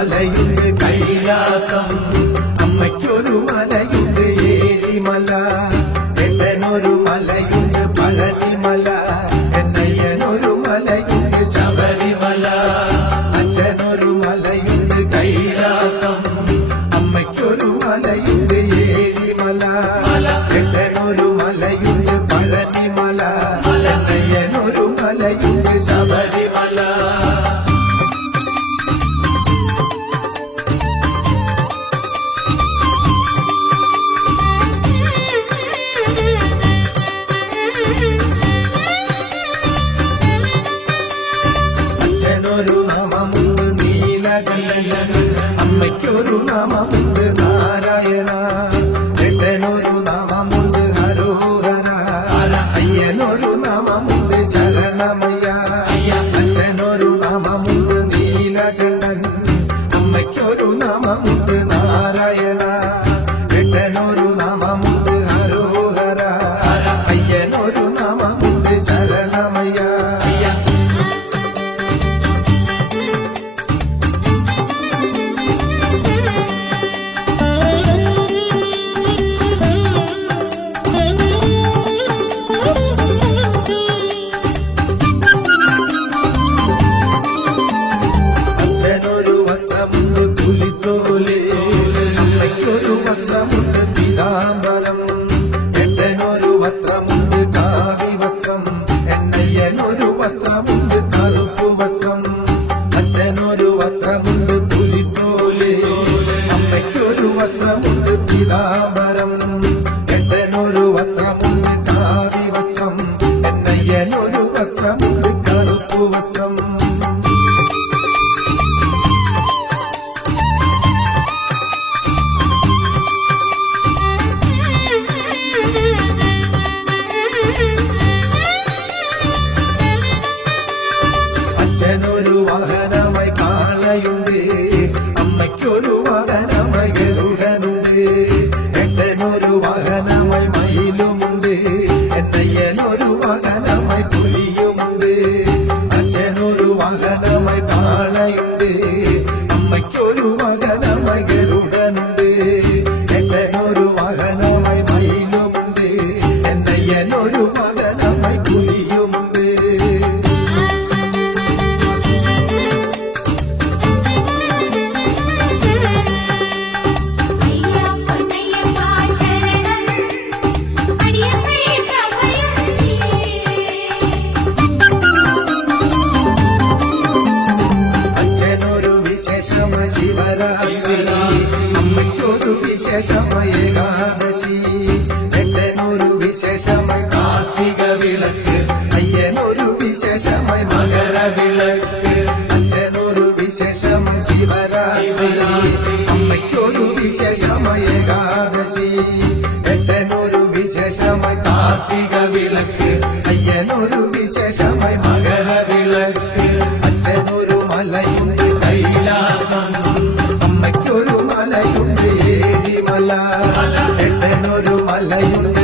മലയുണ്ട് കൈലാസം, അമ്മയ്ക്കൊരു മലയുണ്ട് ഏഴിമല, എട്ടനൊരു മലയുണ്ട് പഴനിമല, എന്നയ്യനൊരു മലയുണ്ട് ശബരിമല, അച്ഛനൊരു മലയുണ്ട് കൈലാസം, അമ്മയ്ക്കൊരു മലയുണ്ട് ഏഴിമല, എട്ടനൊരു മലയുണ്ട് പഴനിമല, എന്നയ്യനൊരു മലയുണ്ട് ശബരിമല. അച്ഛനൊരു നാമമുണ്ട് നീലകണ്ഠൻ, അമ്മയ്ക്കൊരു നാമമുണ്ട് നാരായണ, എട്ടനൊരു നാമമുണ്ട് ഹരോഹര, അയ്യനൊരു നാമമുണ്ട് ശരണമയ്യ, അച്ഛനൊരു നാമമുണ്ട് നീലകണ്ഠൻ, അമ്മയ്ക്കൊരു നാമമുണ്ട് നാരായണ, എട്ടനൊരു നാമമുണ്ട് ഹരോഹര, അയ്യനൊരു നാമമുണ്ട് ശരണമയ്യ. അച്ഛനൊരു വസ്ത്രമുണ്ട് പുലിത്തോല്, അമ്മയ്ക്കൊരു വസ്ത്രമുണ്ട് പീതാംബരം, എട്ടനൊരു വസ്ത്രമുണ്ട് കാവി വസ്ത്രം, എന്നയ്യനൊരു വസ്ത്രമുണ്ട് കറുപ്പു വസ്ത്രം. അച്ഛനൊരു വസ്ത്രമുണ്ട് പുലിത്തോല്, അമ്മയ്ക്കൊരു വസ്ത്രമുണ്ട് പീതാംബരം, എട്ടനൊരു വസ്ത്രമുണ്ട് കാവി വസ്ത്രം, എന്നയ്യനൊരു വസ്ത്രമുണ്ട് കറുപ്പു വസ്ത്രം. അച്ഛനൊരു വാഹനമായി കാളയുണ്ട്, അമ്മയ്ക്കൊരു വാഹനമായി ഗരുഡനുണ്ട്, എട്ടനൊരു വാഹനമായി മയിലുമുണ്ട്, എന്നയ്യനൊരു വാഹനമായി പുലിയുമുണ്ട്. അച്ഛനൊരു വാഹനമായി കാളയുണ്ട്, അമ്മയ്ക്കൊരു വാഹനമായി ഗരുഡനുണ്ട്, എട്ടനൊരു വാഹനമായി മയിലുമുണ്ട്, എന്നയ്യനൊരു വാഹനമായി പുലിയുമുണ്ട്. അച്ഛനൊരു വിശേഷമായ ശിവരാത്രി, അമ്മയ്ക്കൊരു വിശേഷമായ ഏകാദശി, എട്ടനൊരു വിശേഷമായ കാർത്തിക വിളക്ക്, അയ്യനൊരു വിശേഷമായ മകരവിളക്ക്. അച്ഛനൊരു വിശേഷമായ ശിവരാത്രി, അമ്മയ്ക്കൊരു വിശേഷമായ ഏകാദശി, എട്ടനൊരു വിശേഷമായ കാർത്തിക വിളക്ക്, അയ്യനൊരു വിശേഷമായ മകരവിളക്ക്. അച്ഛനൊരു മലയുണ്ട് കൈലാസം, അമ്മയ്ക്കൊരു മലയുണ്ട് ഏഴിമല, എട്ടനൊരു മലയുണ്ട്